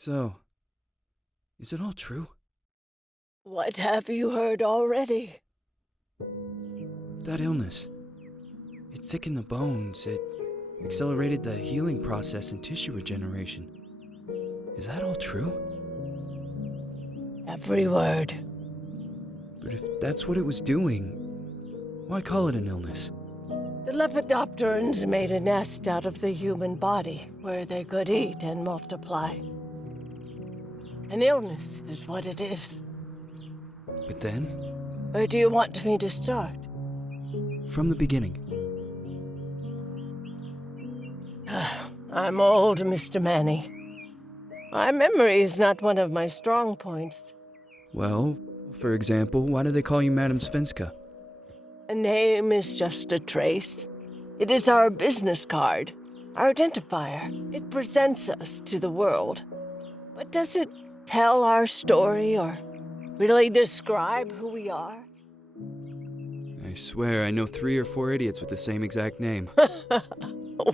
So, is it all true? What have you heard already? That illness. It thickened the bones. It accelerated the healing process and tissue regeneration. Is that all true? Every word. But if that's what it was doing, why call it an illness? The Lepidopterans made a nest out of the human body where they could eat and multiply. An illness is what it is. But then, Where do you want me to start? from the beginning. I'm old, Mr. Manny. My memory is not one of my strong points. Well, for example, why do they call you Madame Svenska? A name is just a trace. It is our business card, our identifier. It presents us to the world. But does it tell our story or really describe who we are? I swear I know 3 or 4 idiots with the same exact name.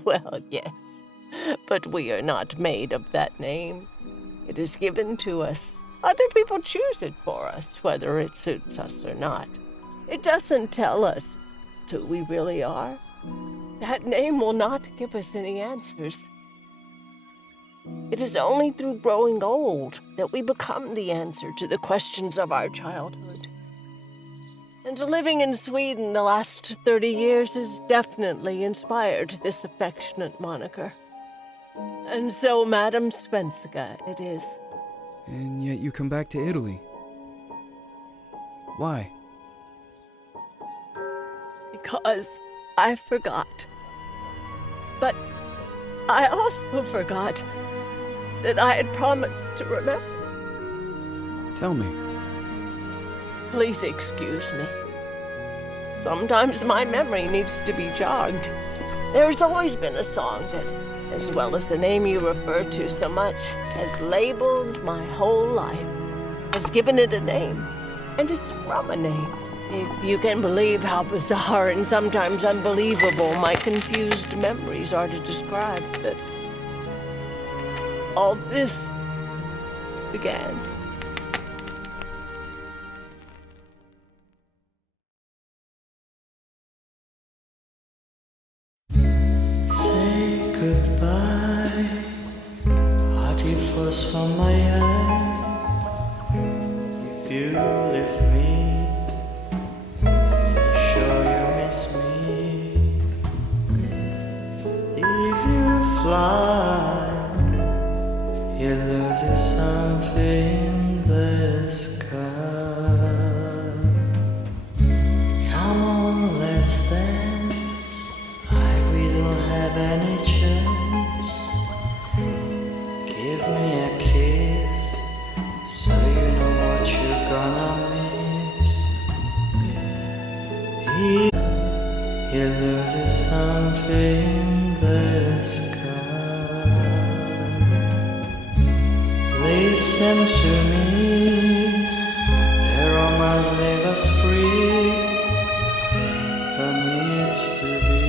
Well, yes. But we are not made of that name. It is given to us. Other people choose it for us, whether it suits us or not. It doesn't tell us who we really are. That name will not give us any answers. It is only through growing old that we become the answer to the questions of our childhood. And living in Sweden the last 30 years has definitely inspired this affectionate moniker. And so, Madame Svenska it is. And yet you come back to Italy. Why? Because I forgot. But I also forgot that I had promised to remember. Tell me. Please excuse me. Sometimes my memory needs to be jogged. There's always been a song that, as well as the name you refer to so much, has labeled my whole life, has given it a name, and it's from a name. If you can believe how bizarre and sometimes unbelievable my confused memories are to describe that all this began. Say goodbye, hearty force from my eye. If you leave me, sure you miss me. If you fly, you lose something in the sky. Come on, let's dance. We don't have any chance. Give me a kiss, so you know what you're gonna miss. You lose something in the sky. Listen to me, the romance leave us free. There needs to be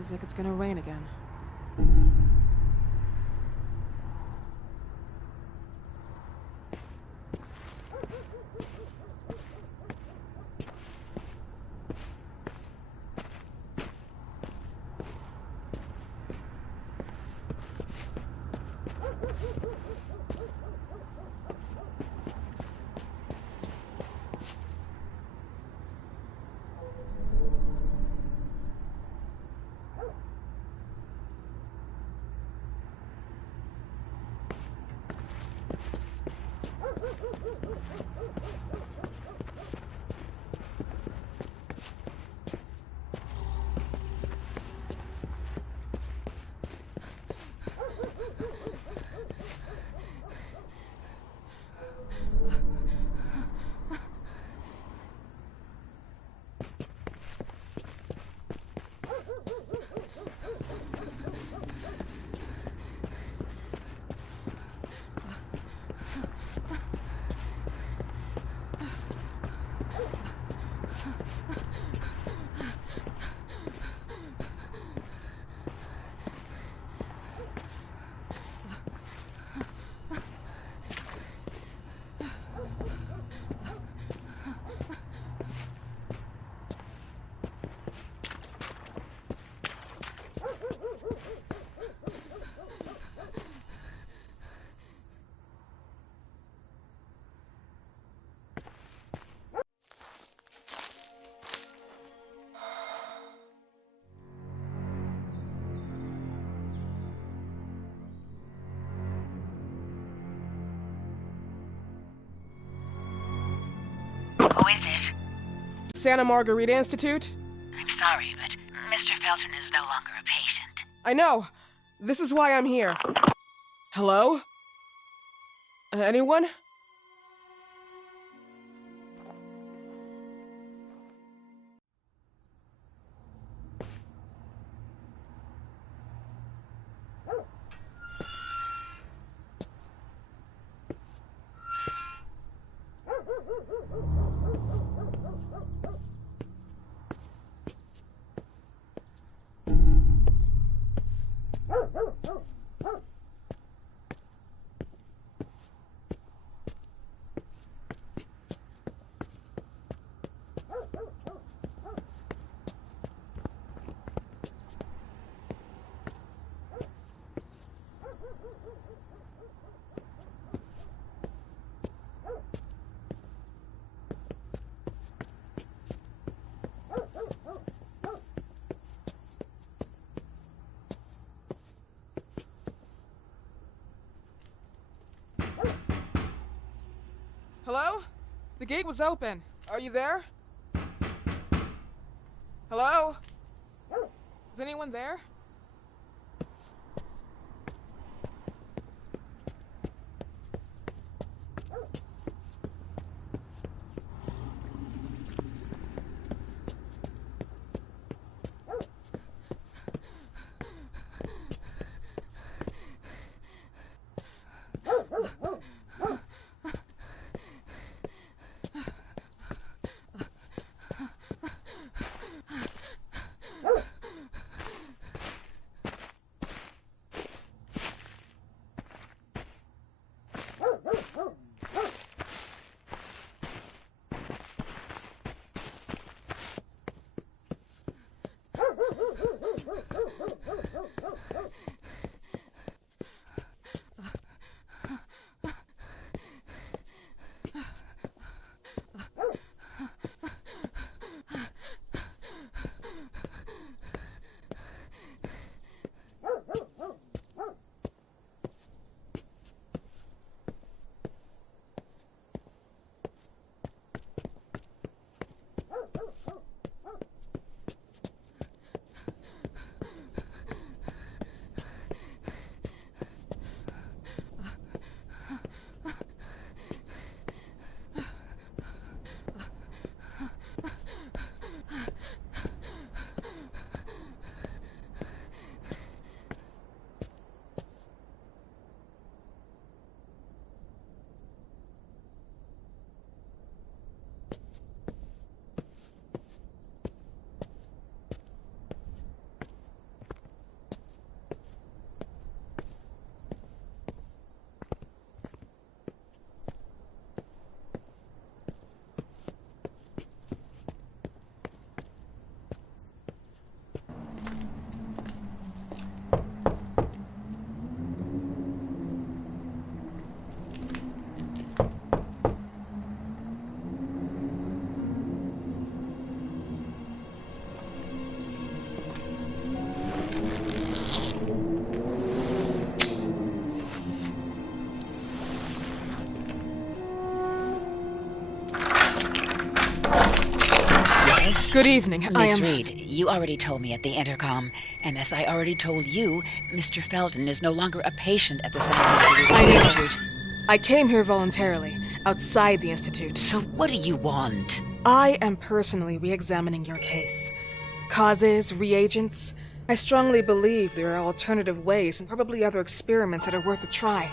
Feels like it's gonna rain again. Who is it? Santa Margarita Institute? I'm sorry, but Mr. Felton is no longer a patient. I know. This is why I'm here. Hello? Anyone? Hello? The gate was open. Are you there? Hello? Is anyone there? Yes? Good evening. I Miss am... Reed, you already told me at the intercom, and as I already told you, Mr. Felton is no longer a patient at the Scientific I know. Institute. I came here voluntarily, outside the Institute. So what do you want? I am personally re-examining your case. Causes, reagents. I strongly believe there are alternative ways and probably other experiments that are worth a try.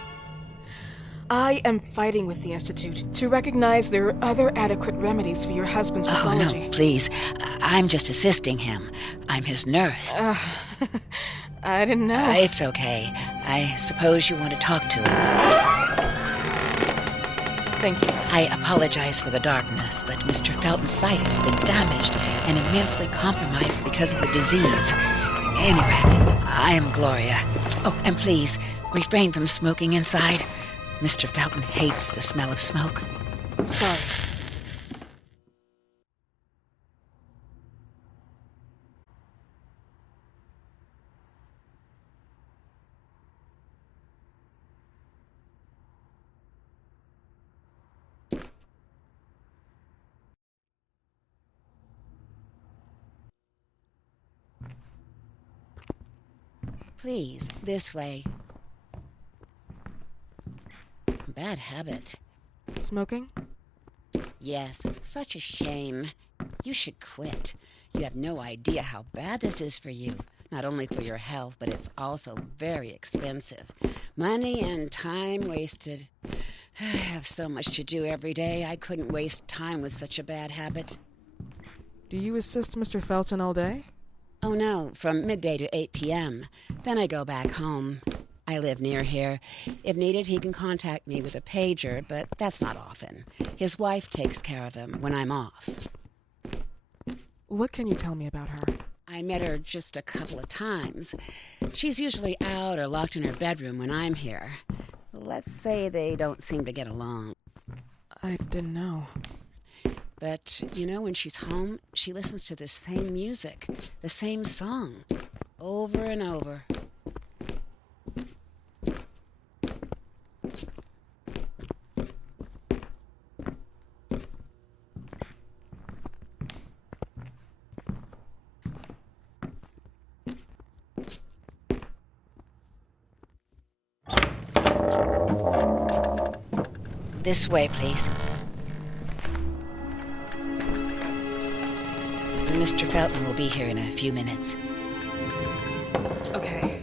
I am fighting with the Institute to recognize there are other adequate remedies for your husband's pathology. Oh, no, please. I'm just assisting him. I'm his nurse. I didn't know. It's okay. I suppose you want to talk to him. Thank you. I apologize for the darkness, but Mr. Felton's sight has been damaged and immensely compromised because of the disease. Anyway, I am Gloria. Oh, and please, refrain from smoking inside. Mr. Felton hates the smell of smoke. Sorry. Please, this way. Bad habit. Smoking? Yes, such a shame. You should quit. You have no idea how bad this is for you. Not only for your health, but it's also very expensive. Money and time wasted. I have so much to do every day. I couldn't waste time with such a bad habit. Do you assist Mr. Felton all day? Oh no, from midday to 8 p.m. Then I go back home. I live near here. If needed, he can contact me with a pager, but that's not often. His wife takes care of him when I'm off. What can you tell me about her? I met her just a couple of times. She's usually out or locked in her bedroom when I'm here. Let's say they don't seem to get along. I didn't know. But, when she's home, she listens to the same music, the same song, over and over. This way, please. Mr. Felton will be here in a few minutes. Okay.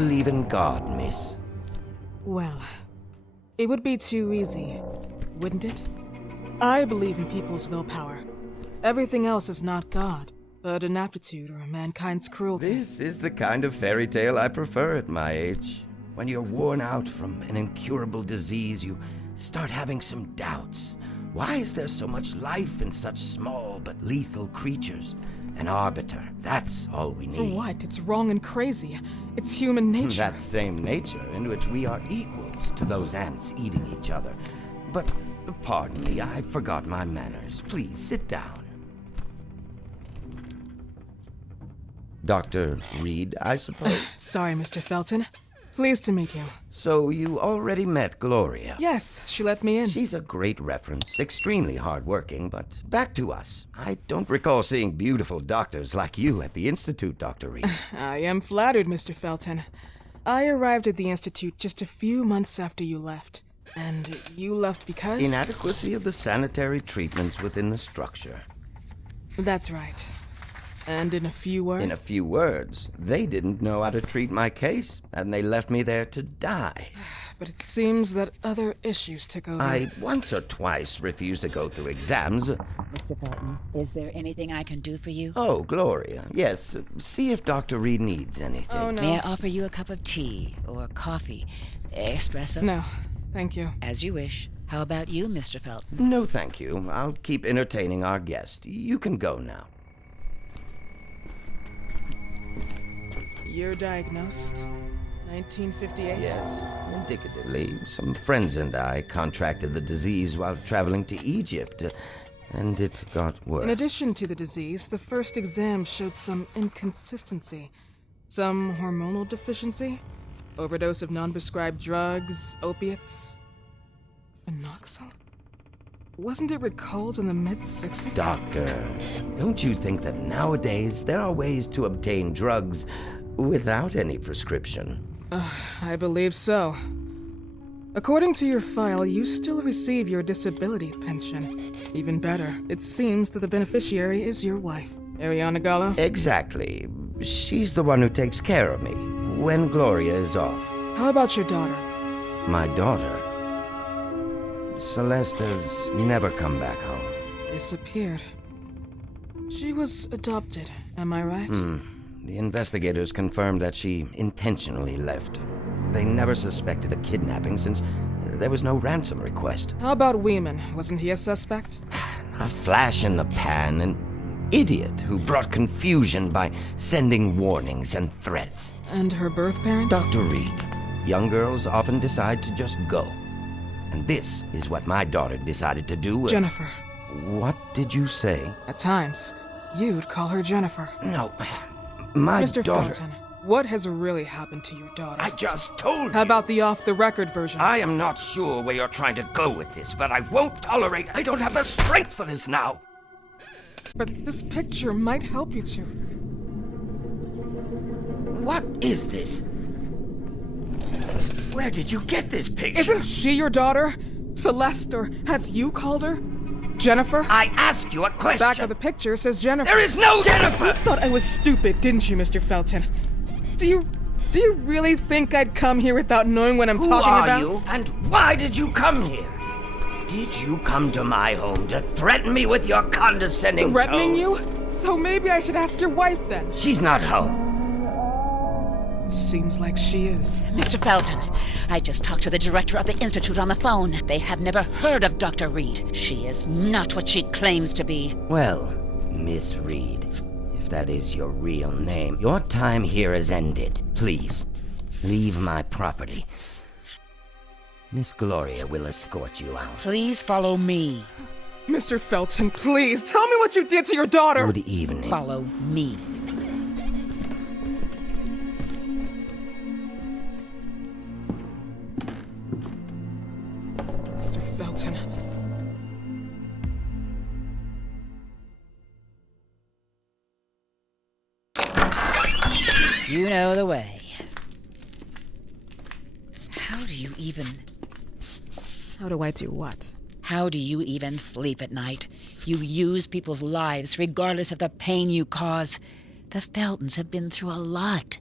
believe in God, miss? Well, it would be too easy, wouldn't it? I believe in people's willpower. Everything else is not God, but an aptitude or mankind's cruelty. This is the kind of fairy tale I prefer at my age. When you're worn out from an incurable disease, you start having some doubts. Why is there so much life in such small but lethal creatures? An arbiter, that's all we need. For what? It's wrong and crazy. It's human nature. That same nature in which we are equals to those ants eating each other. But, pardon me, I forgot my manners. Please, sit down. Dr. Reed, I suppose? Sorry, Mr. Felton. Pleased to meet you. So you already met Gloria? Yes, she let me in. She's a great reference, extremely hardworking, but back to us. I don't recall seeing beautiful doctors like you at the Institute, Dr. Reed. I am flattered, Mr. Felton. I arrived at the Institute just a few months after you left. And you left because? Inadequacy of the sanitary treatments within the structure. That's right. And in a few words? In a few words, they didn't know how to treat my case, and they left me there to die. But it seems that other issues took over. I once or twice refused to go through exams. Mr. Felton, is there anything I can do for you? Oh, Gloria, yes. See if Dr. Reed needs anything. Oh, no. May I offer you a cup of tea or coffee? Espresso? No, thank you. As you wish. How about you, Mr. Felton? No, thank you. I'll keep entertaining our guest. You can go now. You're diagnosed? 1958? Yes, indicatively. Some friends and I contracted the disease while traveling to Egypt, and it got worse. In addition to the disease, the first exam showed some inconsistency. Some hormonal deficiency? Overdose of non-prescribed drugs, opiates? Phenoxyl? Wasn't it recalled in the mid-60s? Doctor, don't you think that nowadays there are ways to obtain drugs without any prescription? I believe so. According to your file, you still receive your disability pension. Even better, it seems that the beneficiary is your wife, Ariana Gallo. Exactly. She's the one who takes care of me when Gloria is off. How about your daughter? My daughter? Celeste has never come back home. Disappeared. She was adopted, am I right? The investigators confirmed that she intentionally left. They never suspected a kidnapping since there was no ransom request. How about Weeman? Wasn't he a suspect? A flash in the pan, an idiot who brought confusion by sending warnings and threats. And her birth parents? Dr. Reed, young girls often decide to just go. And this is what my daughter decided to do. Jennifer. What did you say? At times, you'd call her Jennifer. No, my Mr. daughter... Felton, what has really happened to your daughter? I just told you. How about the off-the-record version? I am not sure where you're trying to go with this, but I won't tolerate... I don't have the strength for this now. But this picture might help you to. What is this? Where did you get this picture? Isn't she your daughter? Celeste, or has you called her? Jennifer? I asked you a question. Back of the picture says Jennifer. There is no Jennifer! You thought I was stupid, didn't you, Mr. Felton? Do you really think I'd come here without knowing what I'm talking about? Who are you, and why did you come here? Did you come to my home to threaten me with your condescending Threatening tone? you? So maybe I should ask your wife then. She's not home. Seems like she is. Mr. Felton, I just talked to the director of the Institute on the phone. They have never heard of Dr. Reed. She is not what she claims to be. Well, Miss Reed, if that is your real name, your time here has ended. Please, leave my property. Miss Gloria will escort you out. Please follow me. Mr. Felton, please, tell me what you did to your daughter! Good evening. Follow me. Mr. Felton. You know the way. How do you even... How do I do what? How do you even sleep at night? You use people's lives regardless of the pain you cause. The Feltons have been through a lot.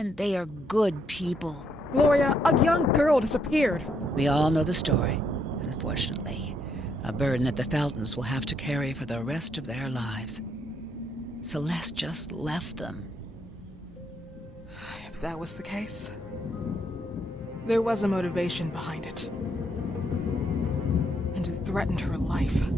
And they are good people. Gloria, a young girl disappeared. We all know the story, unfortunately. A burden that the Feltons will have to carry for the rest of their lives. Celeste just left them. If that was the case, there was a motivation behind it. And it threatened her life.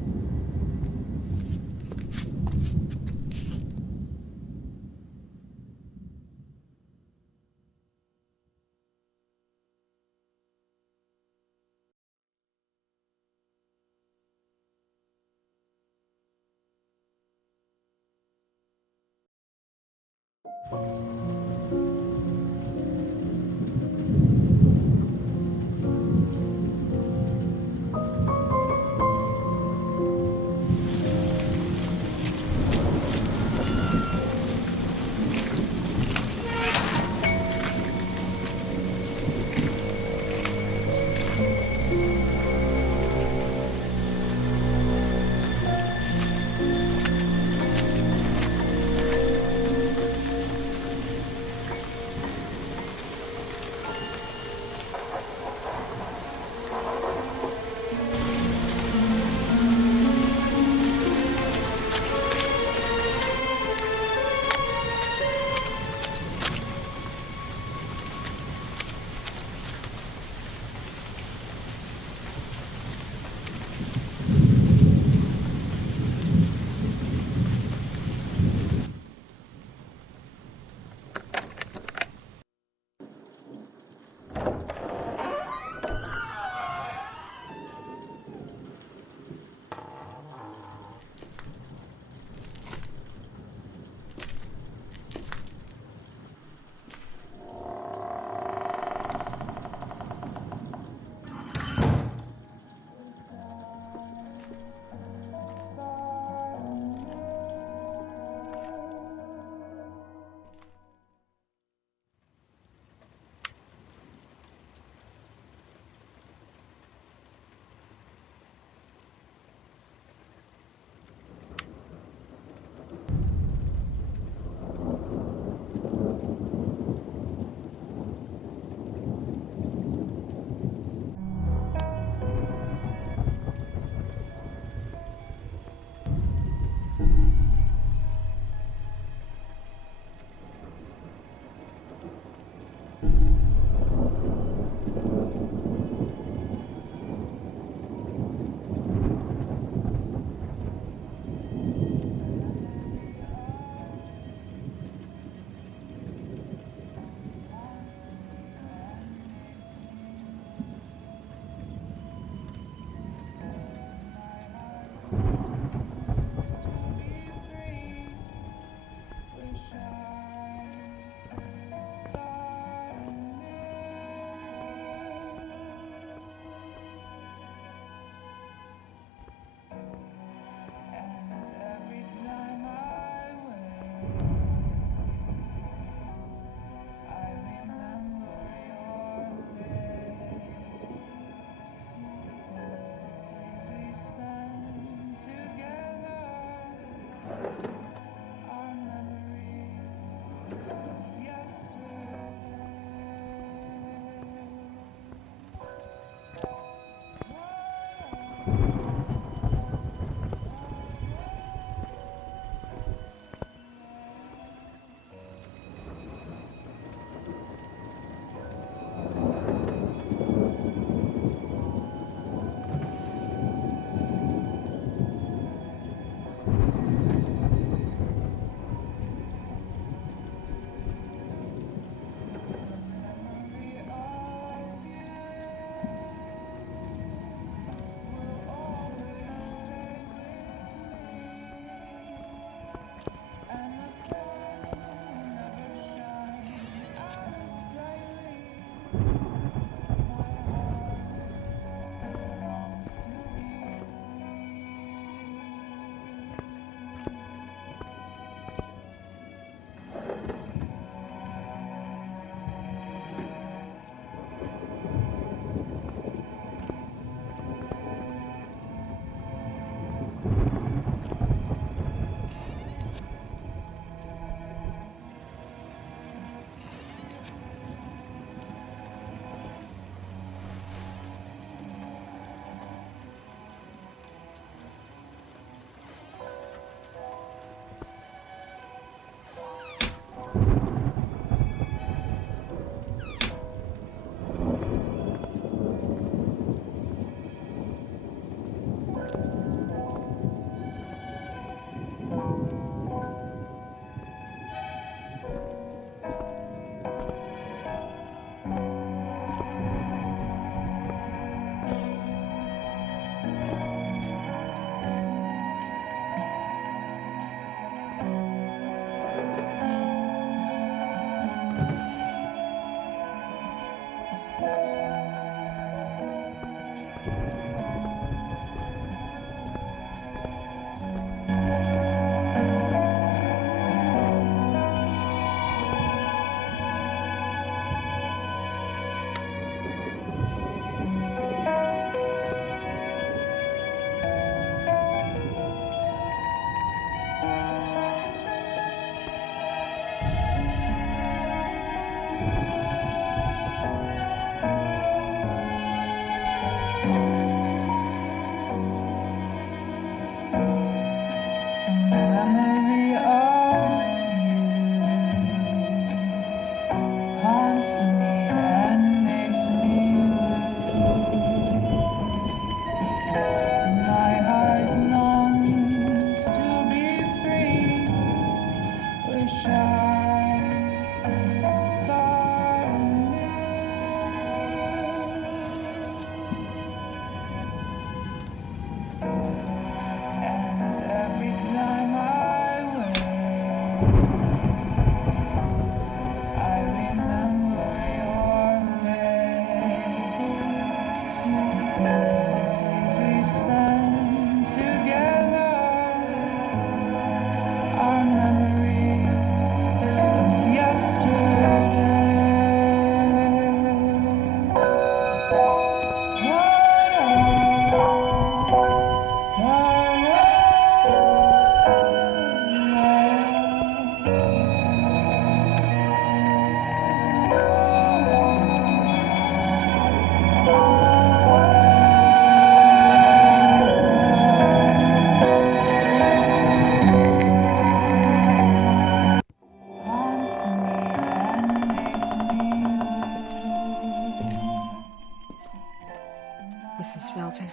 Mrs. Felton.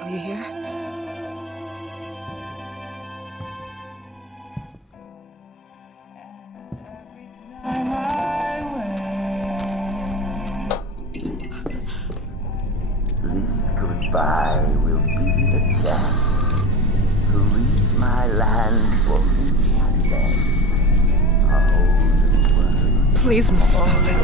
Are you here? This goodbye will be the chance to reach my land for me and then a whole new world. Please, Mrs. Felton.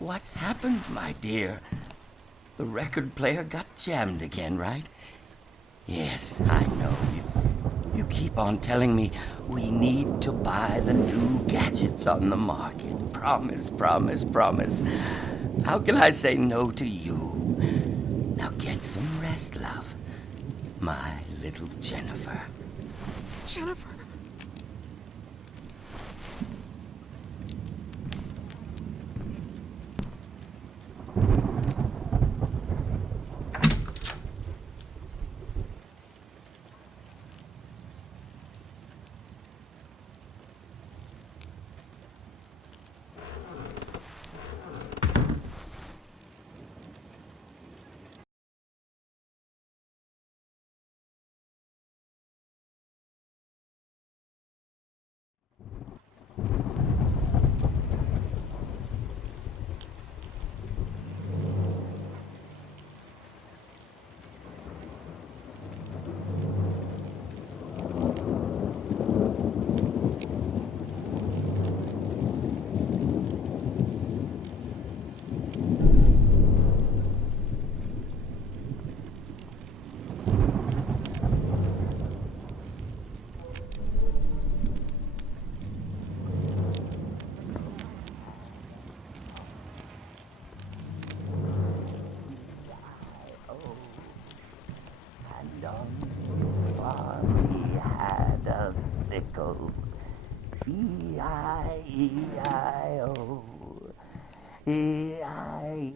What happened, my dear? The record player got jammed again, right? Yes, I know. You keep on telling me we need to buy the new gadgets on the market. Promise, promise, promise. How can I say no to you? Now get some rest, love. My little Jennifer. Jennifer. And on the farm he had a sickle. E-I-E-I-O. E-I-E-I-O.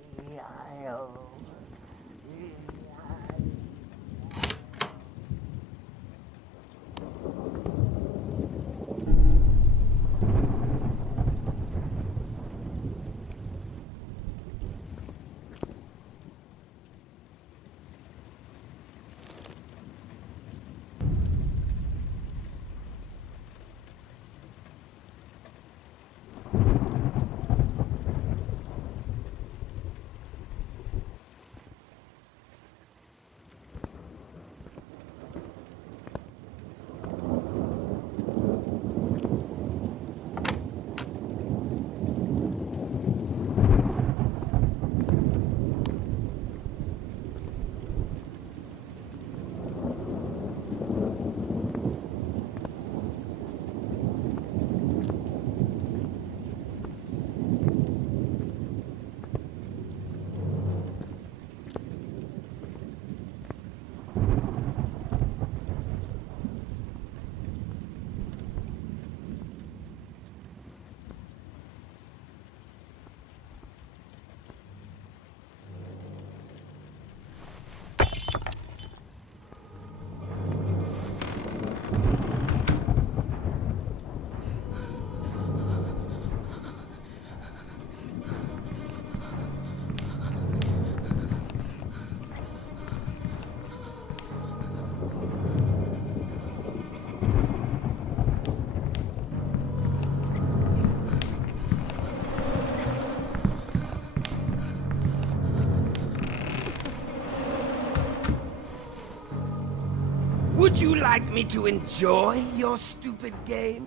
Would you like me to enjoy your stupid game?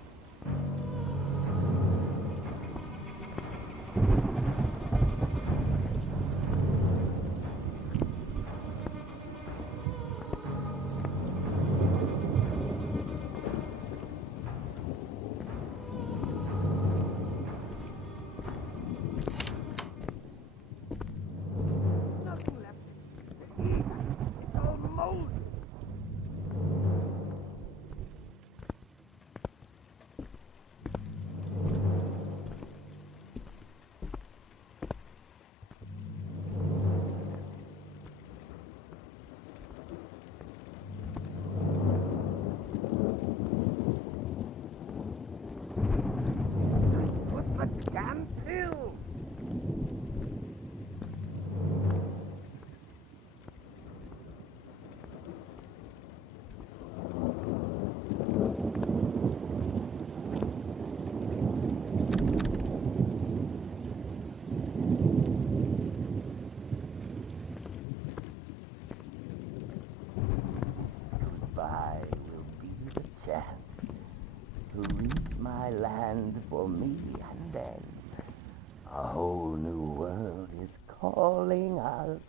To reach my land for me, and then a whole new world is calling us.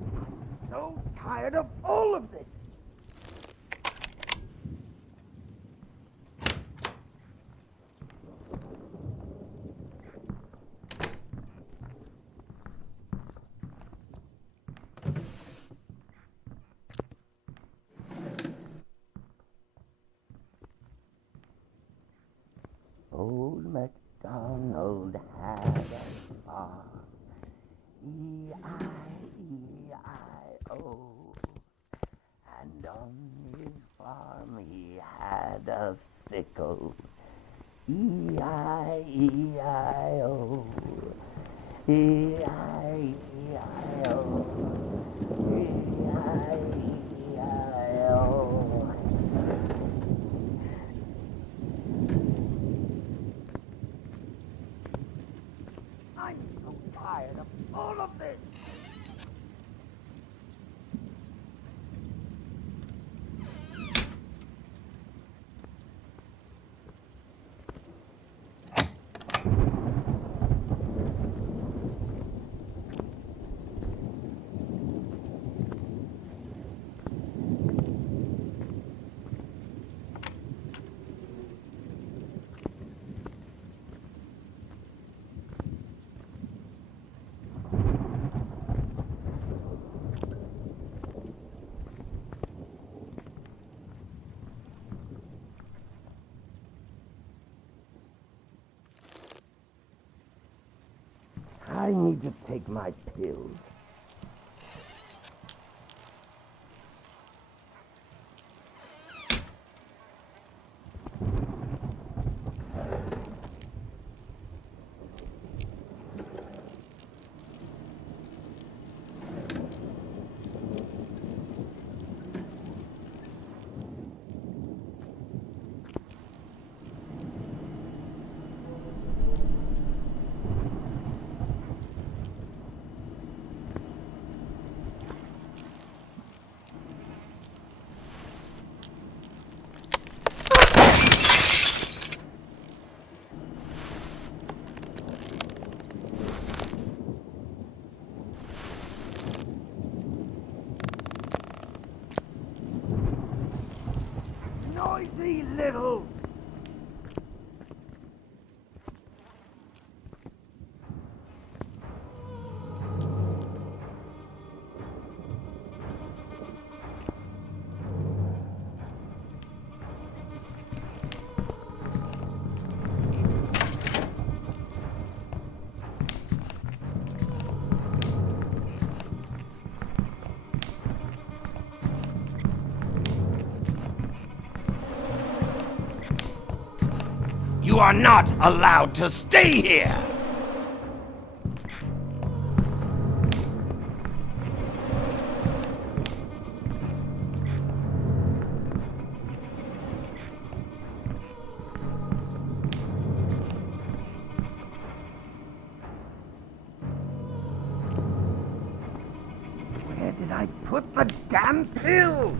I'm so tired of all of this. Old MacDonald had a farm, E-I-E-I-O. And on his farm he had a sickle, E-I-E-I-O. E-I-E-I-O. E-I-E-I-O. I'm so tired of all of this. I need to take my pills. Noisy little... You are not allowed to stay here! did I put the damn pills?